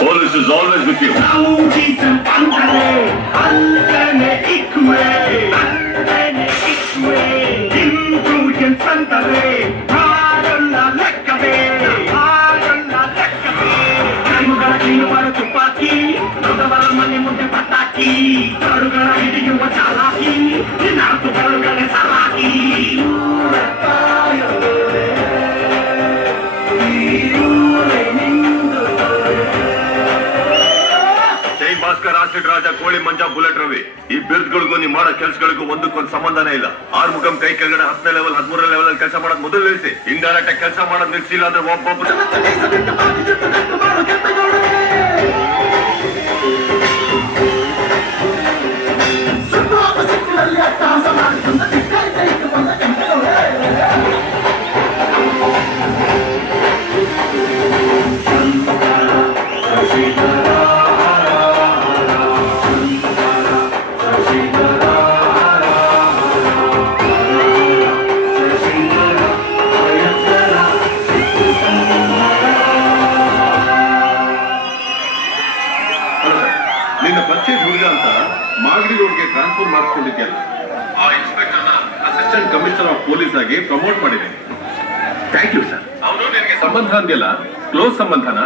Police is always with you. ತುಪಾಕಿ ದೊಡ್ಡವರ ಮನೆ ಮುಂದೆ ಪಟಾಕಿ ಕರುಗಳ ಹಿಡಿಯುವ ಚಾಲಾಕಿ ನಾಲ್ಕು ಕರುಗಳ ಸಲಾಕಿ ಜೈ ಭಾಸ್ಕರ್, ಆಸಿಡ್ ರಾಜ, ಕೋಳಿ ಮಂಜ, ಬುಲೆಟ್ ರವಿ, ಈ ಬಿರುದುಗಳಿಗೂ ನೀವು ಮಾಡೋ ಕೆಲಸಗಳಿಗೂ ಒಂದಕ್ಕೊಂದು ಸಂಬಂಧನೇ ಇಲ್ಲ. ಆರ್ಮುಖಂ ಕೈ ಕೆಳಗಡೆ 10ನೇ ಲೆವೆಲ್ 13ನೇ ಲೆವೆಲ್ ಕೆಲಸ ಮಾಡೋದು ಮೊದಲು ನಿಲ್ಲಿಸಿ. ಇಂಡೈರೆಕ್ಟ್ ಆಗಿ ಕೆಲಸ ಮಾಡೋದು ನಿಲ್ಸಿಲ್ಲ ಅಂದ್ರೆ ಒಬ್ಬೊಬ್ಬ ನಿನ್ನ ಪರಿಚಯ ಹುಡುಗ ಅಂತ ಮಾಗಡಿ ರೋಡ್ಗೆ ಟ್ರಾನ್ಸ್ಫರ್ ಮಾಡಿಸ್ಕೊಂಡಿದ್ಯಲ್ಲ, ಆ ಇನ್ಸ್ಪೆಕ್ಟರ್ನ ಅಸಿಸ್ಟೆಂಟ್ ಕಮಿಷನರ್ ಆಫ್ ಪೊಲೀಸ್ ಆಗಿ ಪ್ರಮೋಟ್ ಮಾಡಿದ್ದೀನಿ. Thank you sir. ಅವನು ನಿನಗೆ ಸಂಬಂಧ ಅಂದಿಲ್ಲ, ಕ್ಲೋಸ್ ಸಂಬಂಧನ?